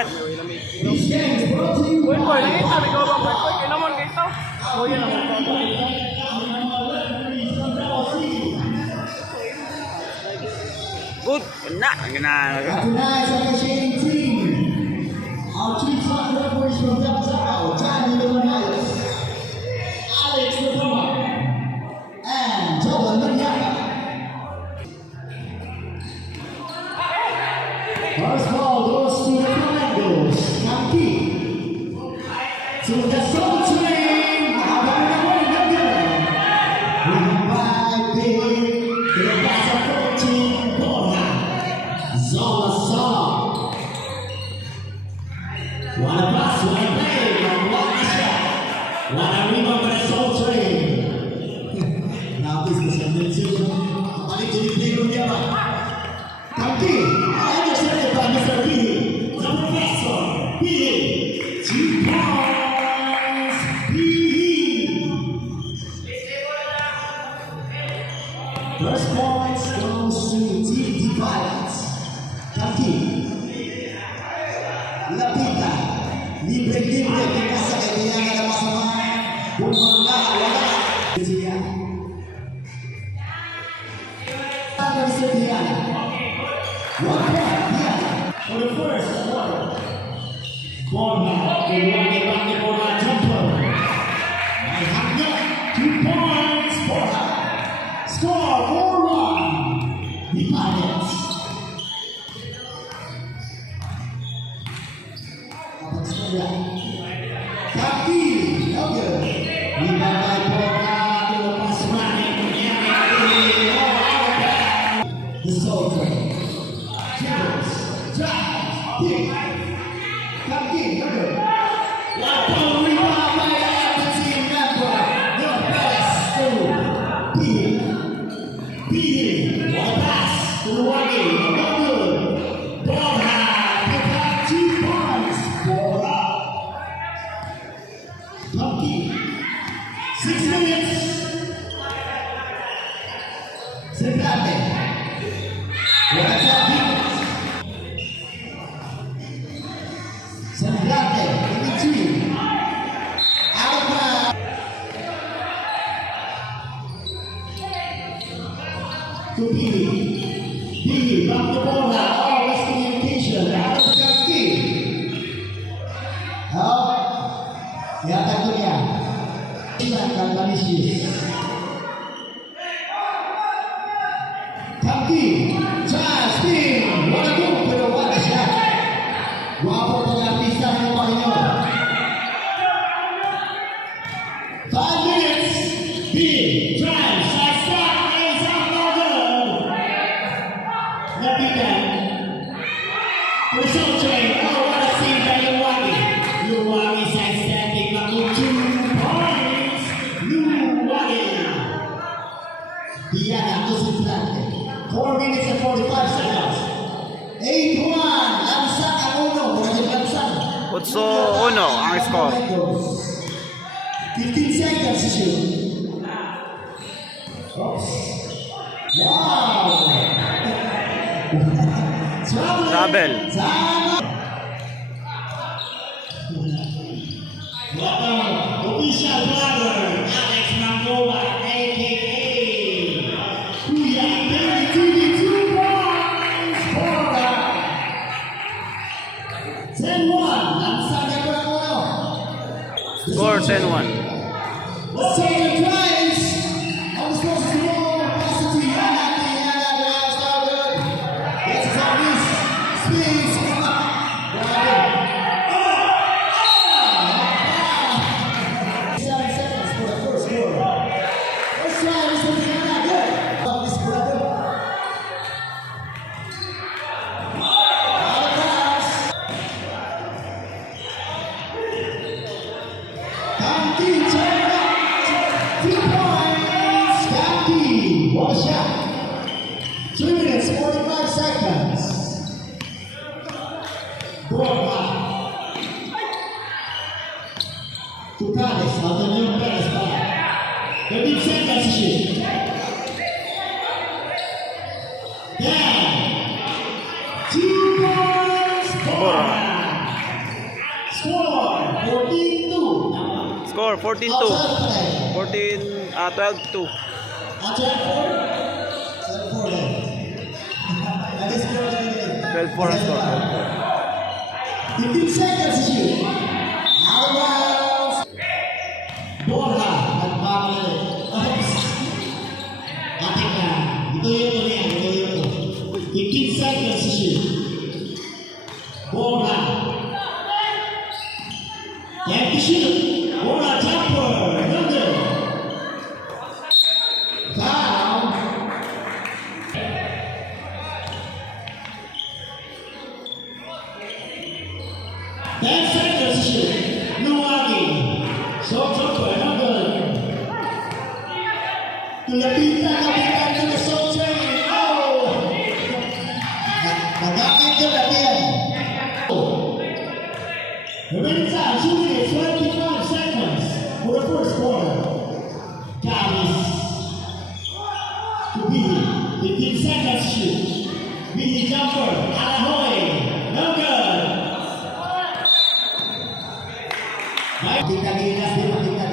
What? Boy, lagi sabi ko bang boy, kaya naman kayo. Oh, yan ang Good. Na. Gana. Tonight's officiating team. Our two top referees from downtown, Johnny Leonidas, Alex Lepoma, and Joel Maniaka. First ball goes to the Flamingos. Kanki. To the Soul Train. Habang naman ng gano'n. We have big. To the class of 14. Borja. Zola Zola. What a pass, what a play, what a shot. What a rebound by the Soul Train. Now this is a midfield. Balik jadi playground dia, Pak. Kanki. Intercepted by Mr. Pili. The Professor. Pili. 2 points. Pili. First points goes to Team Defiance. Kanki. Lapita. Libre-libre. Kita sa kaibigan na masama. Bumangga. Wala. Siya. Ano siya? One point, yeah. For the first quarter. Borja, the Borja jumper. I have got 2 points, Borja. Score 4-1. The Pirates. Kaki, okay. Rebound by Borja. Lepas running. The Soul Train. To Billy, back to Borja, always communication, out of Kanki. Lihat itu ya. Silakan Malisius. Kanki, Justin, waduh, berubah siap. Wapo pengapisan rumah ini. 5 minutes, Billy, drive, side start. The Soul Train, what a scene by Luwagi. Luwagi sidestepping up to 2 points. Luwagi. Diana Kusiplante. 4 minutes and 45 seconds. 8-1. Lamsan ang uno. Mula Lamsan. Utso uno ang score. 15 seconds to shoot. Oops. Wow. Trouble. Welcome, official driver, Alex Mangola, a.k.a. Kuya, 32 points, Borja. 10-1, Lamsan na ko na ko. Score 10-1. Let's take the drives. I was supposed to go capacity. Speeds. Kanki. score, 14-2. Outside play. 12-2. Outside 4. 4 then. That is good. 12-4 ang score. 15 seconds to shoot. Out of bounds. Borja. Nagpapalali. Oops. Ating na. Ito yun. 15 seconds to shoot. Borja. Empty shoot. Borja jumper. No good. Foul. Ten seconds to shoot. Nuwagi. Short jumper. No good. Lapitan to the Soul Train. Oh! Nagamit yun natin. Remaining time, 2 minutes, 25 seconds for the first quarter. Gavis to Bihi. 15 seconds to shoot. Bihi jumper. Alahoy. No good. Pakita-gilas din ng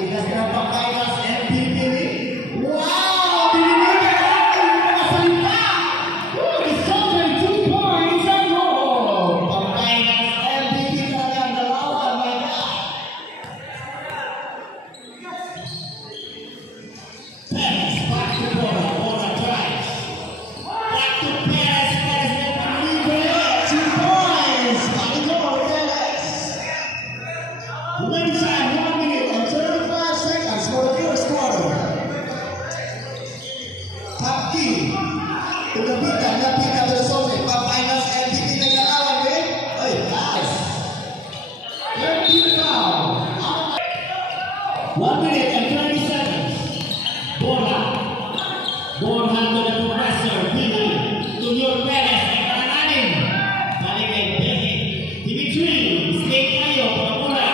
Pangkailas MVP. Wow! Binibigyan natin yung mga salita! The Soul Train 2 points and roll! Pangkailas MVP talaga ang dalawa, my God! Perez, back to Bora drives. Back to Perez, na panlibre. 2 points! Back to Perez! Remaining time, 1 minute and 35 seconds for the first quarter. Hapki. Lapitan to the Soul Train. Pangkailas MVP nag-alawan din. Ay, guys. 13 foul. 1 minute and 30 seconds. Borja to the compressor. Bihi. To your Perez. Nagpalalanin. Balik kay Bihi. Dimitri. Mistake kayo. Pagkakura.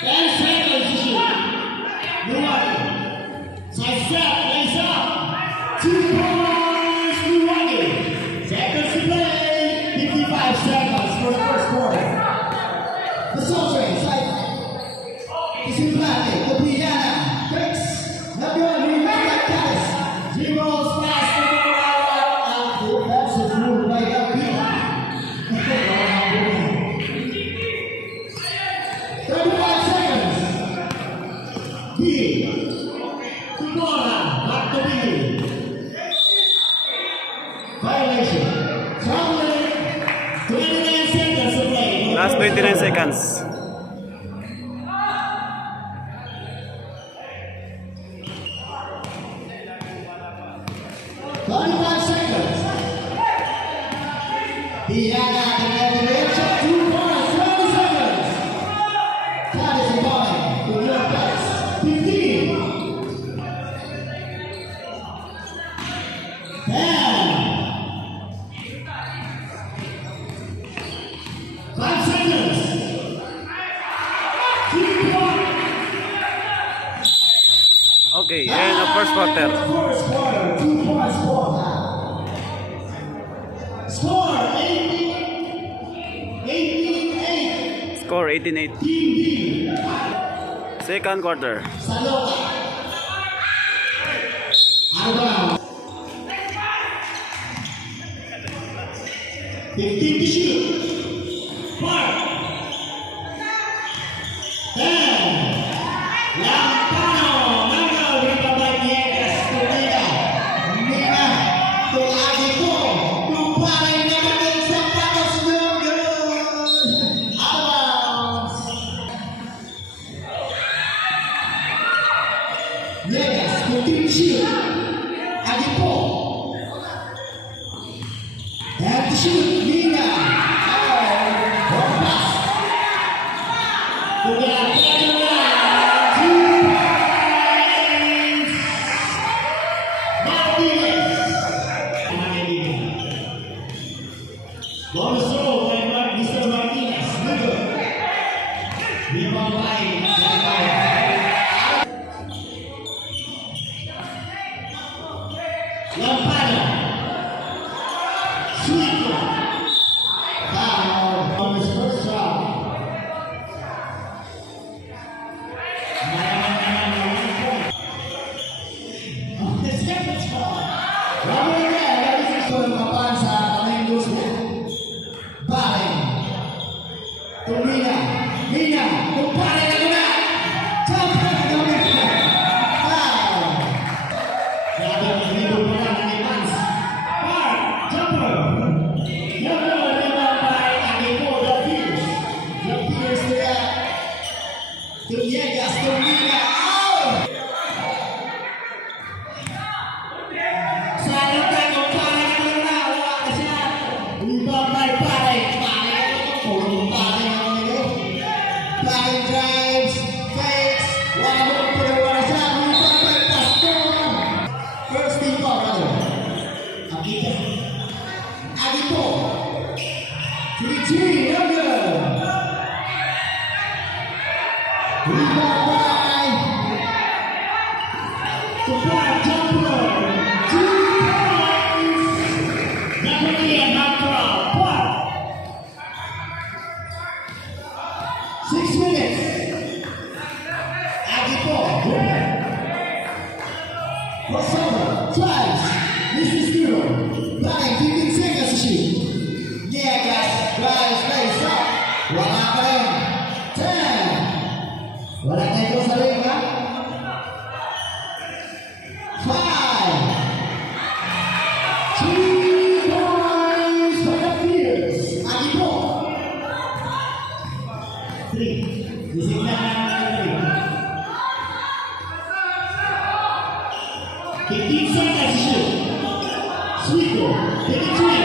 10 seconds to shoot. Nuwagi. Side step. Lays up. 2 points. Nuwagi. Seconds to play. 55 seconds for the first quarter. The Soul Train side. Isimplate. Copiana. Tricks. Nabion. Remember Calis. Dribbles fast to the right. And defensive move by Gabina. 35 seconds. Bihi. To Borja. Back to Bihi. Violation. Traveling. 29 seconds to play. Last 29 seconds. Diana dengan direction 2 points, 20 seconds. That is a point to your place. 15. 10. 5 seconds. 3 points. Okay, end of first quarter. First quarter, 2 points for that. Score 18-8. Score 18-8. Team D. Second quarter. Saloka. Out of bounds. 15 to shoot. Mark. 10. Lampano. Nano. Rita by Nieves. Tumina. Mina. Tuagi ko. Tumpalay naman sa panos no good. Out of bounds. Nieves. 15 to shoot. Agipo. And to shoot. Mina. One pass. Bonus throw by Mr. Martinez. Good. Rebound line. Lampana. Sweet. Foul on his first shot. Laban niya, lagi sa sumapan sa kamay dos niya. Bareng. Tumina. Mina. Kumpare na nila. Jumper na nila. Foul. Grabe ang pinibog pa lang ng Evans. Bar. Jumper. Jumper. Naman by Agipo. The Pierce. The Pierce nila. Tuliegas. Tumina. Out. Sana tayo kumpare na nila. Wala ka siya. Ibang may pare. Pare. Puro pare ang nila. Pare drives. Fakes. Wala mo pero wala siya. Ibang may pastor. First team pa, brother. Akita. Agipo. 3-3. Number. Rebound by. Supply jumper. 2 points. Number 3 Matra. 6 minutes. Agipo. Crossover. Tries. Misses zero. Bang. 15 seconds to shoot. Niegas. Drives. Face up. Wala pa rin. 10. Wala tayo sa ring, ha? 5. 3 points for the Pierce. Agipo. 3. Designated 3. 15 seconds to shoot. Sweeto. 23.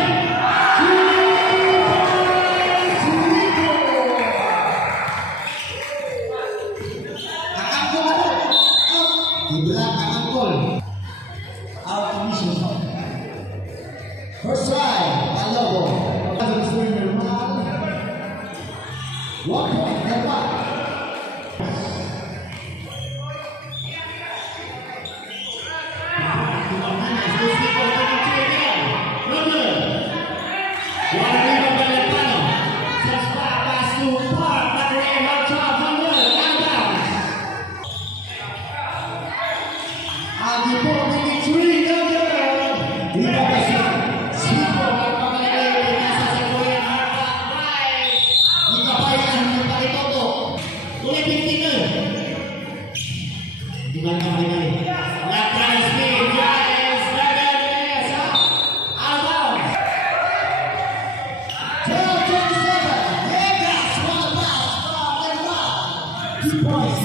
First try, Palobo. One point, and one.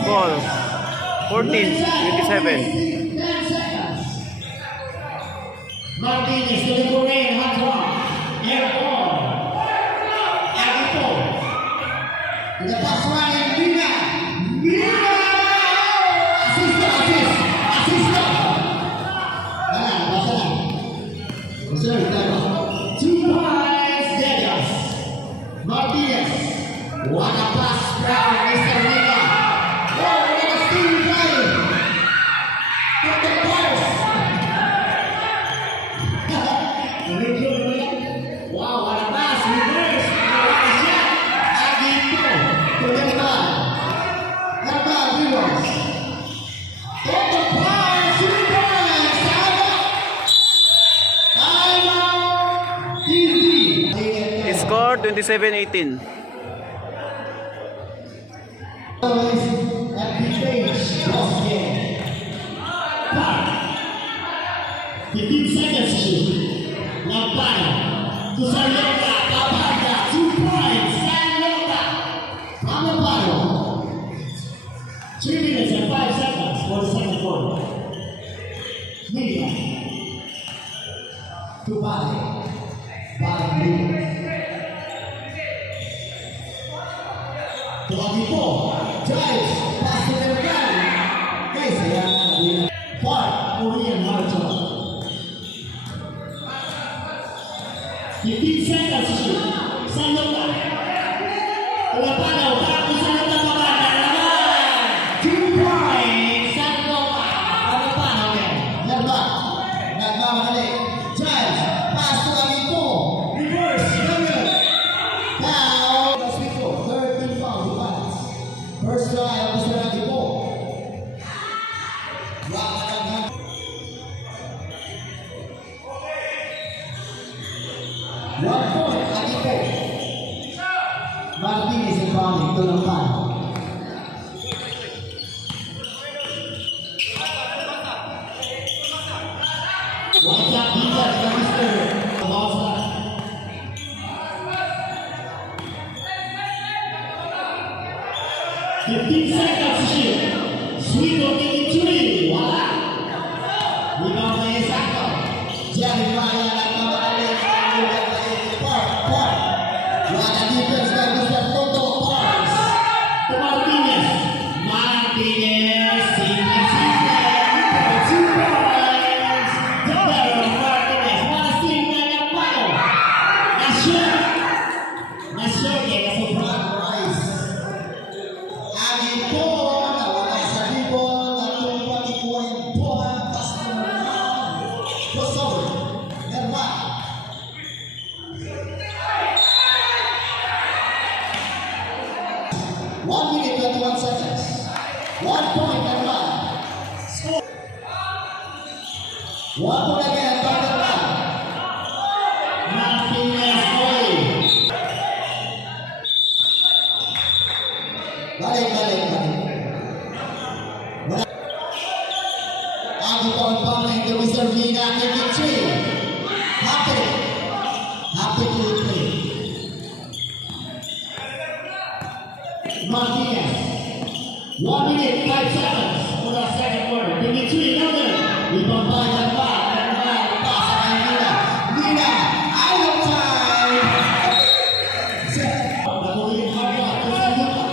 Score 14-27. 10 seconds. Martinez to the Korean hot drop. Air ball. Agipo. The pass one and Mina. Mina! Assist. Basa lang. Reserve, tayo. 2 points, Degas. Martinez. What a pass from Mr. Mina. Oh, what a steal play. Put the pass. Wow, what a pass. Reverse. What a shot. Agipo. To the ball. Herbal Viewers. Take the pass. 2 points. Time out. TV. Score 27-18. Always at the stage. Cross game. 15 seconds to shoot. Lampana to Sarloka. Papanda. 2 points. Sarloka. Amapano. 3 minutes and 5 seconds for the second quarter. Media. To Bali. Bali. To Agipo. Drives. Pass to the ground. Guys, ayan. Park. Korean Marshall. 15 seconds to shoot. Sandoka. Lapano. Tapos Sandoka Papanda naman. 2 points. Sandoka. Lapano again. Nagmamadali. Drives. Pass to Agipo. Reverse. Younger. Now. Agipo. 13 fouls. Defense. First try. Officer Agipo. 1 point, Agipo. Martinez ang balik, tulungan. Watch out, defense, Mr. Bawsa. 15 seconds to shoot. Sweet on 83. Wala. Rebound by Isako. Jeremiah nagmamali. Park. Wala defense by Mr. Toto Parks. To Martinez. Simple. 2 points. The better of Martinez. Wala steal na niya palo. Na-shoot. Kaya sobrang Rice. Agipo, nawala sa ribon, natumpag ikuha yung bola, pass naman. Crossover, Nerva. One minute, 21 seconds. 1 point, Nerva. Score. 1 point again, Nerva. Martinez, Oli. Balik. Agipo ang pangling to Mr. Vina, 53. Happy to play. Martinez. 1 minute, 5 seconds for the second quarter. 23, another. Rebound by Nerva. Pass kay Vina. Vina, out of time. Natuloy yung hard rock. Terus Vina.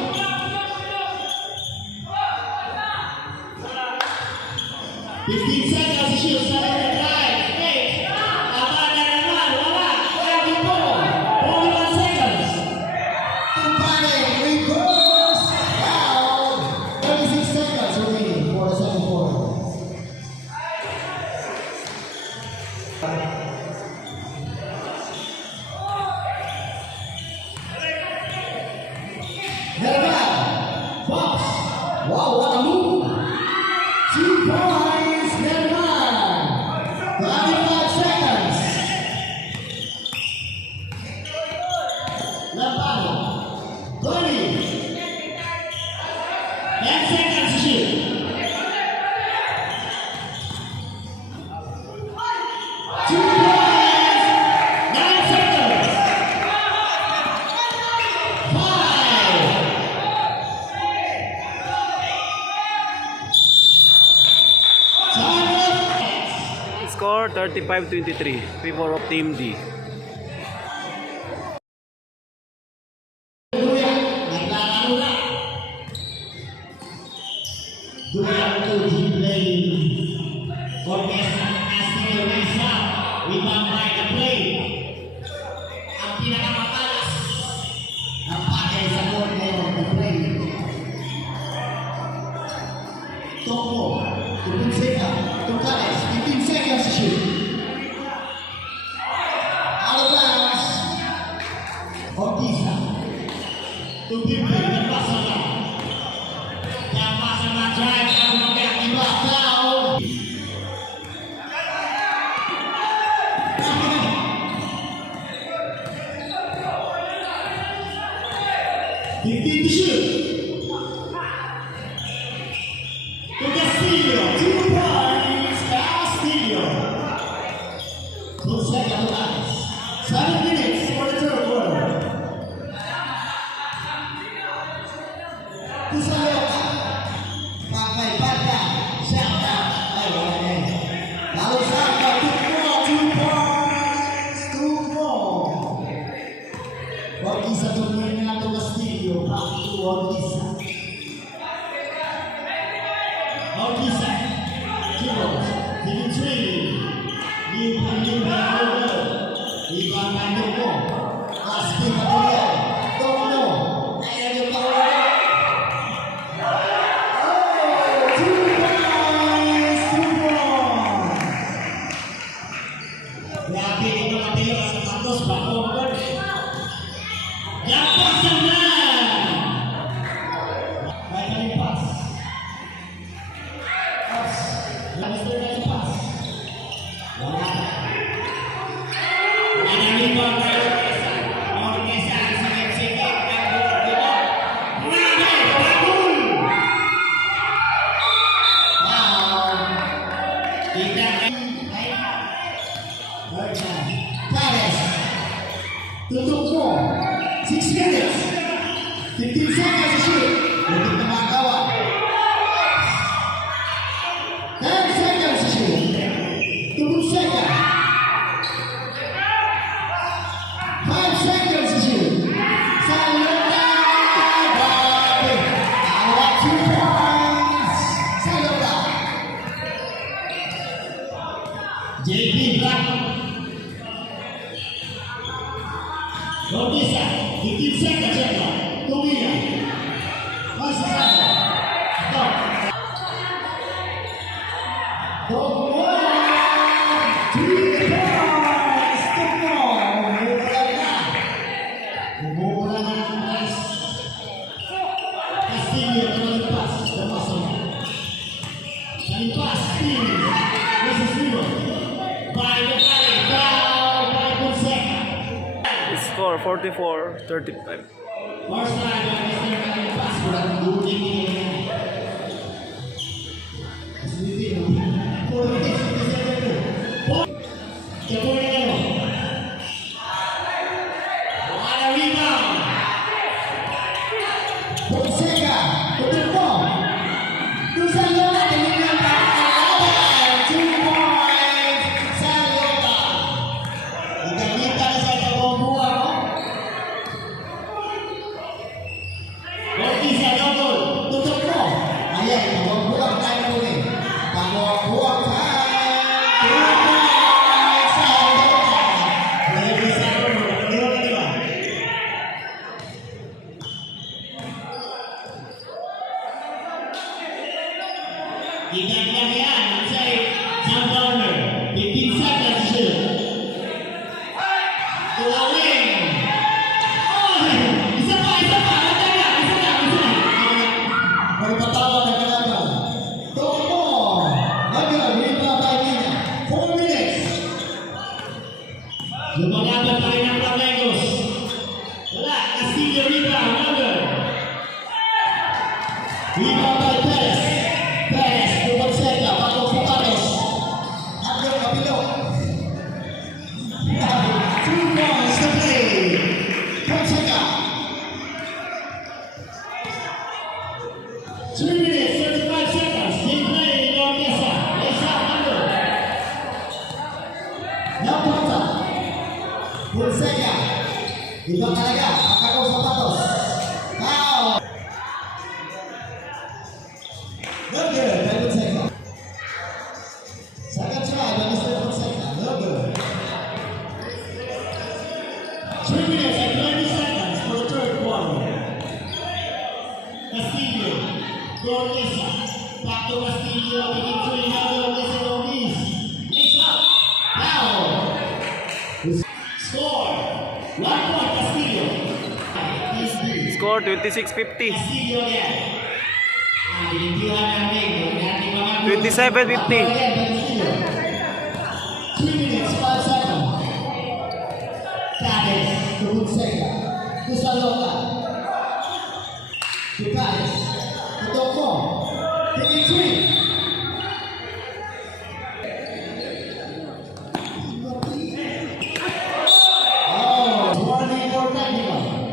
15 seconds to shoot. 7 drive. 8. Abada naman. Wala. Agipo. 41 seconds. Tumpane. Reverse. Down. 36 seconds remaining for the second quarter. Nerva. Box. Wow, what a move. 2 points, Nerva. 35 seconds. Lamparo. 30. 10 seconds to shoot. 2 points. 9 seconds. 5. Time up. Score 35-23. Favor of Team D. Duya, naglalaro na. Duya to deep lane. Orkestra Castillo Mesa. Rebound by the play. Ang pinakamatalas. Ang pakay sa corner of the play. Topo. To Fonseca. To Cares. 15 seconds to shoot. Out of bounds. Ortiza. To Pimpin, nagpasa na. Nagpasa na drive, ang mga iba, foul. 15 to shoot. To Castillo, 2 points, Castillo. Fonseca to Cares. 7 minutes for the third quarter. Kusaloka. Pakai pada. Siapa? Ayo, lalu siapa? 2 points. 2 more. Bagi satu menit to Castillo. Pak 2. Pares. Tutup mo. 6 minutes. 15 seconds to shoot. Untuk mga kawan. 10 seconds to shoot. 2 seconds. 5 seconds to shoot. Sayonara. Awak 2 points. Sayonara. JP Black. Don't miss that. 15 seconds, check out. Tumia. Masih sama. Stop. Don't worry. 3 points. Umulan na. Castillo terlepas. Termasuk. Terlepas. This is Lilo. By the way, down by Fonseca. Score 44-35. First time, Mr. Terlepas. Kurang dunia ini. Sendiri. Politik seperti itu. Kemudian. Ada rebound. Fonseca. Tutup bom. Sayonara dengan 2 points. Sayonara. Tidak kita saja membuang. Bisa double. Tutup bom. Ayah, membuang time boleh. Membuang time. 2 points. Sayonara. Lebih satu. Kedua. Tidak kalian, saya Sandowner, 15 seconds shoot. Wing. Oh, bisa pak, baru pertama dan kenapa? Tomo, ada lima baginya, 4 minutes. Lumayan pertandingan Flamencos. Lah, Castillo rebound, number. Rebound by Perez. Perez, Fonseca, Paco Zapatos. Agak kapilo. 2 points to play. Fonseca. 3 minutes, 35 seconds. Team play, luar biasa. Lesa, under. Nampata. Fonseca. Ibang talaga, Paco Zapatos. Now. Good, by Fonseca. Second try by Mr. Fonseca. No good. 3 minutes and 20 seconds for the third quarter. Castillo. Gorgesa. Back to Castillo. Begin to another Gorgesa Gomez. Next up. Now. Score. 1 point Castillo. Score 26-50. Castillo again. 27-50. 3 minutes, 5 seconds. Pares, to Fonseca, to Salota, to Pares, to Tomo, 53. Oh, warning for technical.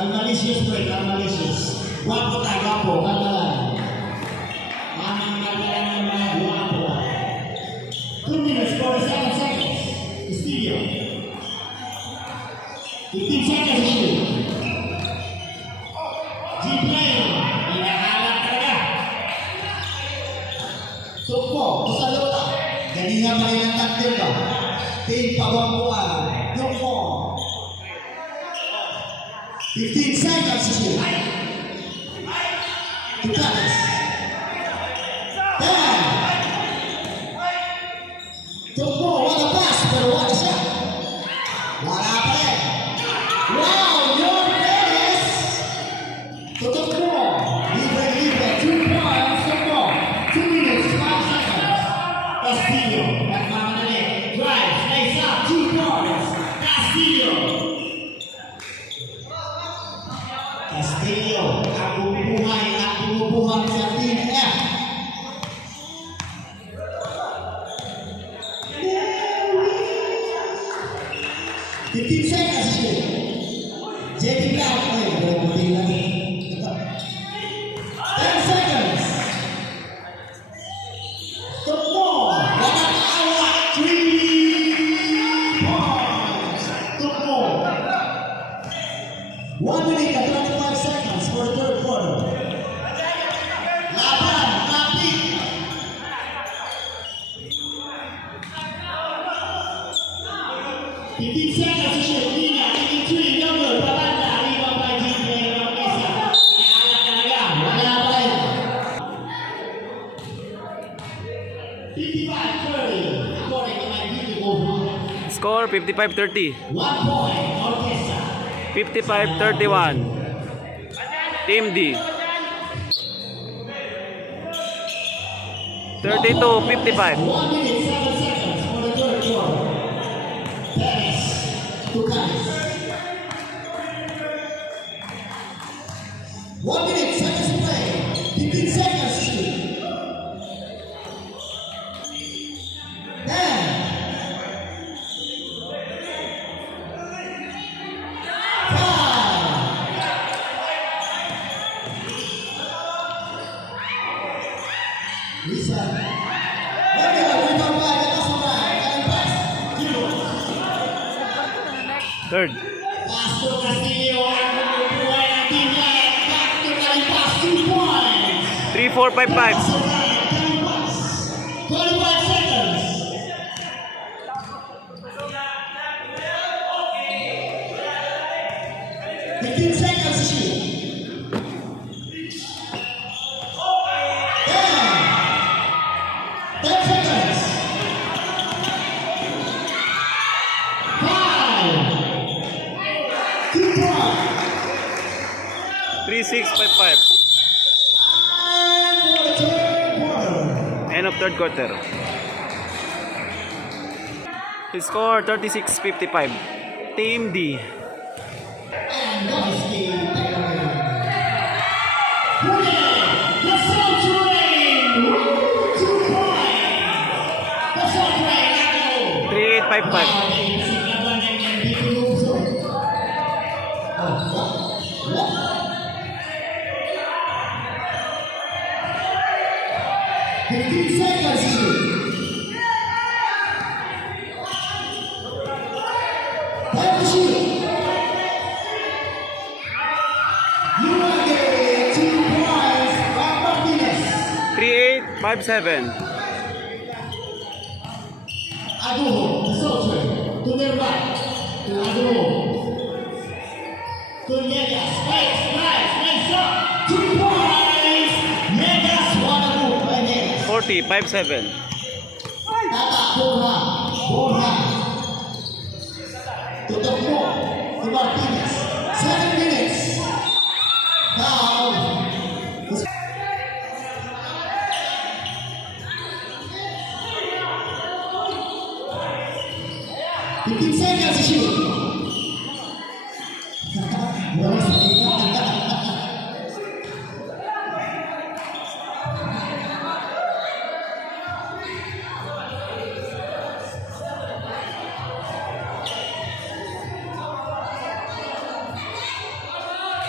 Malicious break, malicious. Guapo tayo, guapo, kalmalan. Amang kalmalan ng mga guapo. 2 minutes, 47 seconds. Castillo. 15 seconds to shoot. G-play. Hinahanap talaga. Tukpo, Salota. Ganina pa rin ang taktil ba? Team pabambuan. Tukpo. 15 seconds to shoot. To Paris. 10. Tukpo, what a pass, pero what a shot. Wala pa rin. Wow, your Paris. To Tukpo. Libre, 2 points, Tukpo. 2 minutes, 5 seconds. Castillo, nagmamadali. Drive, lays up, 2 points. Castillo. Castillo, ang bumubuhay at bumubuhat 15 seconds siya. JP Brown. Ay, buti lagi. 10 seconds. Tukmo. Walang awa. 3 points. Tukmo. 1 minute and 25 seconds for the third quarter. Laban, Mati. Fifteen seconds to shoot. Nina, 83, number, Babanda, Riva, Paji, Player, Mesa. Anak talaga, wala pa rin. 55-30, according to my beautiful Score 55-30. 1 point, Orquesta. 55-31. Team D. 32-55. 1 minute, 7 seconds for the third quarter. Perez, Tucanes. 1 minute, seconds to play. 15 seconds to shoot. 10. 5. Lisa. Lagi lagi tambah di atas orang. Kalian pas. Kilo. Third. Pastor Castillo akan memulai nantinya. Pastor kali pas 2 points. 3-4-5-5. Pastor kali pas. 25 seconds. Fifteen seconds to shoot. 10 seconds. 5. 2 points. 3-6-5-5. And for the third quarter. End of third quarter. His score 36-55. Team D. And Novisky Taylor. The Soul Train. 2 points. The Soul Train. 3-8-5-5. Fifteen seconds to shoot. 10 to shoot. You are getting 2 points from Martinez. 3-8-5-7. Aguho, the Soul Train. To their right. To Aguho. To Negas. Nice shot. 2 points. Negas, one move by Negas. 40-5-7. Tata, Borja. To Tukmo. To Martinez. 7 minutes. Now. 15 seconds to shoot. Wala sa tingin.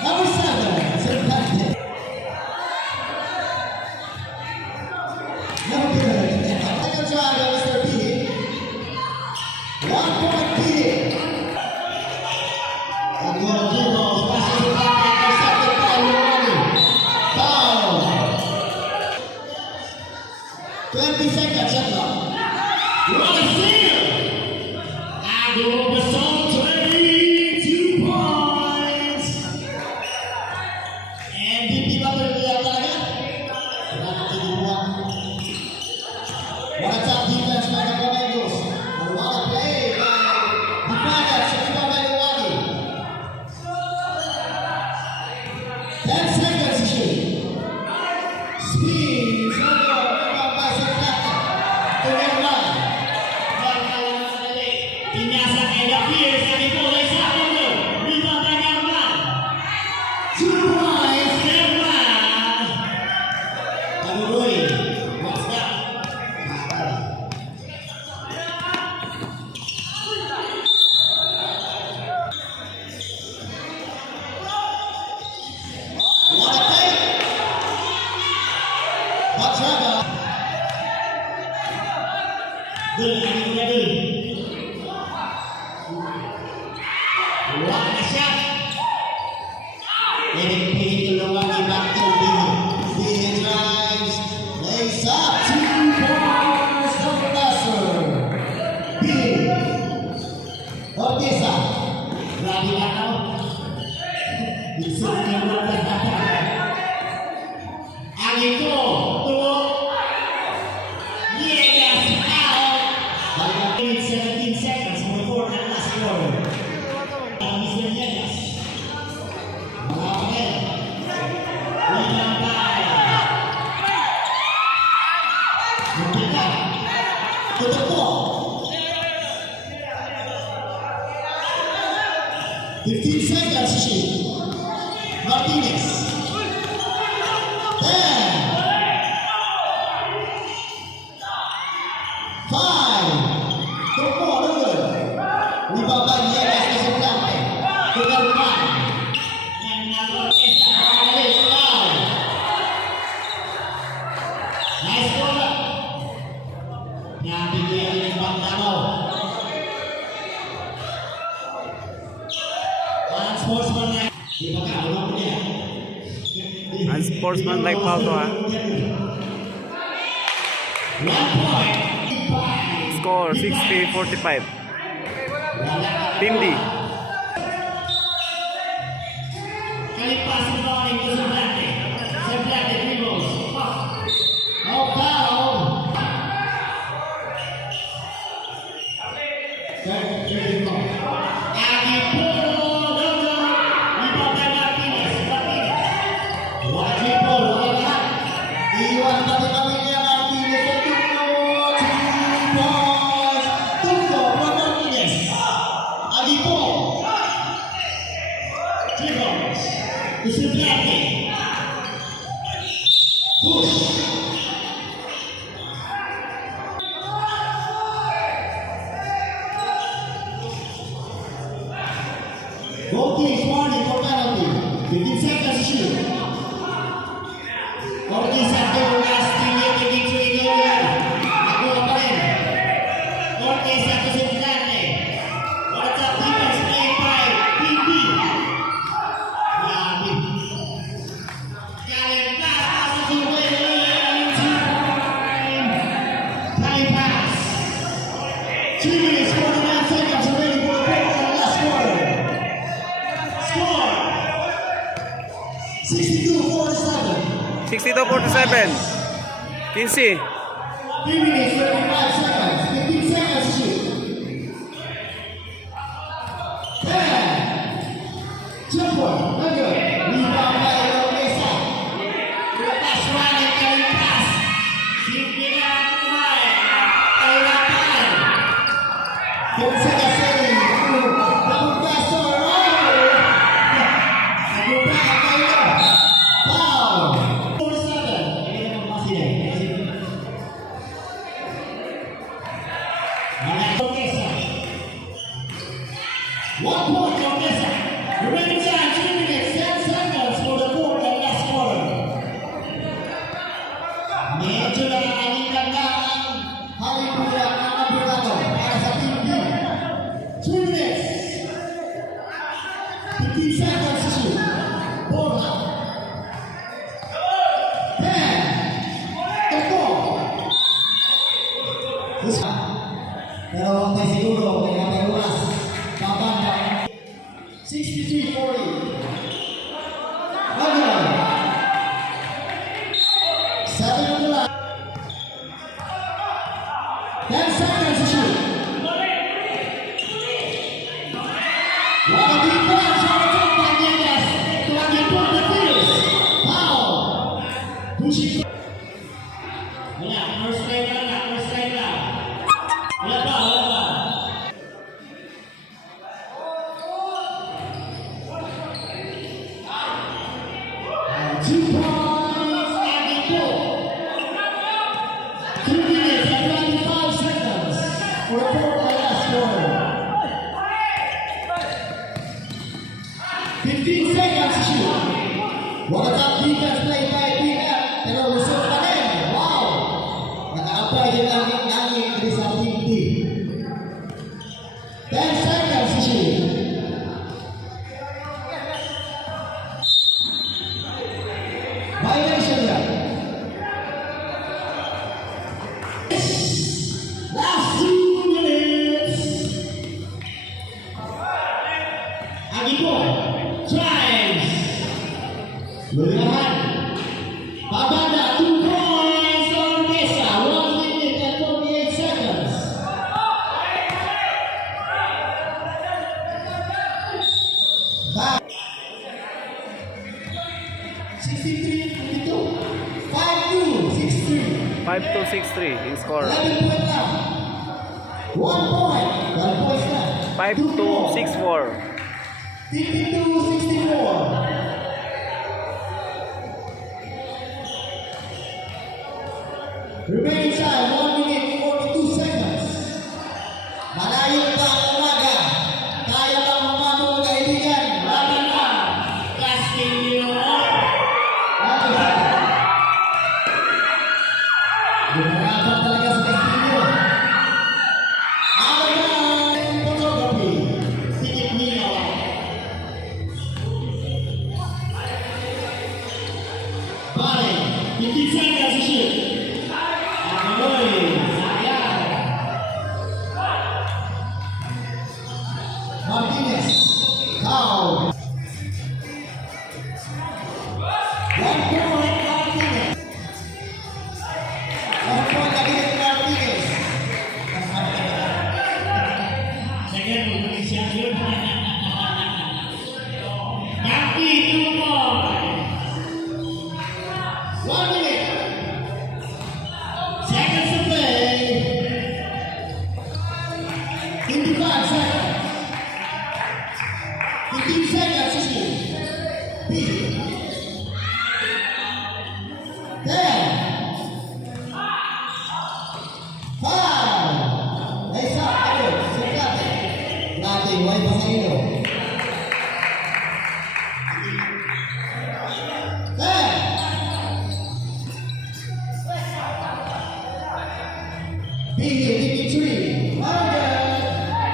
Number 7, Cervantes. Number 10. Second try by Mr. P. 1 point P. Aguero, passes it back, intercepted by Luani. Foul. 20 seconds, shot clock. What a steal! Aguero, the Soul Train, 2 points. MVP battle dia talaga. Salamat tinubuan. What a top defense by the Flamencos. And what a play by defenders secured by Luani. 10 seconds to shoot. Spins over by Cervantes. To their right. Pinasa kay Davies. Dul, lagi muna dul. Wala na siya. Pilit-pilit tulungan ni Bantul Dini. Dini drives. Lays up. 2 points of Nasser. Dini. Ortesa. Grabe na ako. Isip niya mo na ang ito. Tulo. Yes, out. By 17 seconds before the last score. Mr. Yegas. Malapit. Winang tayo. Magkita. Tutok po. 15 seconds, shoot. Martinez. 10. 5. Tutok po, Rugel. Ibaba Yegas na sa plante. Tugal pa. Yang nag-orkesta. Alis, foul. Nice ball. Nabigyan yung banda mo. Unsportsmanlike. Di ba ka? Wala mo niya. Unsportsmanlike foul to, ha? 1 point. Score 60-45. Team D. Kalipas ang bawang ito sa plante. Sa plante, dribbles. Oh, foul. Third ball. Agi po. Ibaba Martinez. Wagi po. Wala lahat. Iwan pati kami niya Martinez. Tuko. 2 points. Tuko. Martinez. Agi po. Dribbles. Suplente. Push. Goal kick, warning for penalty. 15 seconds to shoot. Ortiz at the last tingin, hindi trigger. Nakuha pa rin. Ortiz at the Suplente. What's up, defense played by PP. Grabe. Kalen pass, passes away. Time pass. 2 minutes, 49 seconds away for the last quarter. Score 62-47. 62-47. 15. 3 minutes, 35 seconds. 15 seconds to shoot. 10. Jumper. Good. Rebound by Ortesa. Pass running, carry pass. Simple na kumain. Kailangan. 10 seconds saving. The professor. Nagubra kayo. Foul. 4-7. Ayun naman masih yan. Ortesa. 1 point Ortesa. Remaining time 2 minutes 10 seconds for the fourth and last quarter. Medyo nakakalimutan na ang halipura ng Abogado para sa Team B. 2 minutes. 15 seconds to shoot. Bola. 10. Toko. Pero huwag tayo siguro, may kapag oras. Babanda. 63-40. Again. 7 on the line. 10 seconds to shoot. What a defense on the top by Yegas. To underput the fields. Foul. Pushing. Wala, first time lang. Wala pa. 2 points and a goal. 2 minutes and 25 seconds for the fourth and last quarter. 15 seconds to shoot. What a top defense played by PF. Pero result pa rin. Wow! Naka-apply din ang langit sa Team B. Last 2 minutes. Agipo drives. Lulihan. Babanda 2 points on Mesa. 1 minute and 48 seconds. Back. 63, 22. 5-2, 6-3. 5263 yung score. 11 point now. 1 point. 1 point now. 5264. 52-64. Remaining time, 1 minute, 42 seconds. Malayo pa ang umaga. Kaya lang umano mga kaibigan. Laban na. Castillo. Lumalaban talaga sa Castillo. Ang photography. Tingit Minaw. Bale, 15 seconds to shoot. Martinez, foul. 1 point, Martinez. 1 point lagi dari Martinez. Second, Indonesia yun. Tapi 2 point. 1 minute. Seconds to play. 55 seconds. 15 seconds to shoot. 10. 5. Ay, sa ano? Sa plate. Plate, huwag pa sa ino. 10. Biggie, 53. Margaret.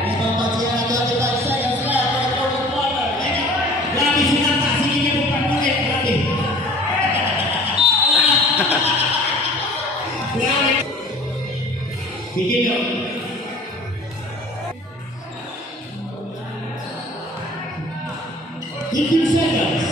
Ibang magiyan na 25 seconds left for the fourth quarter. Grabe si Nata. Sige niya kung panulit. Grabe. Grabe. Biggie nyo. Fifteen seconds.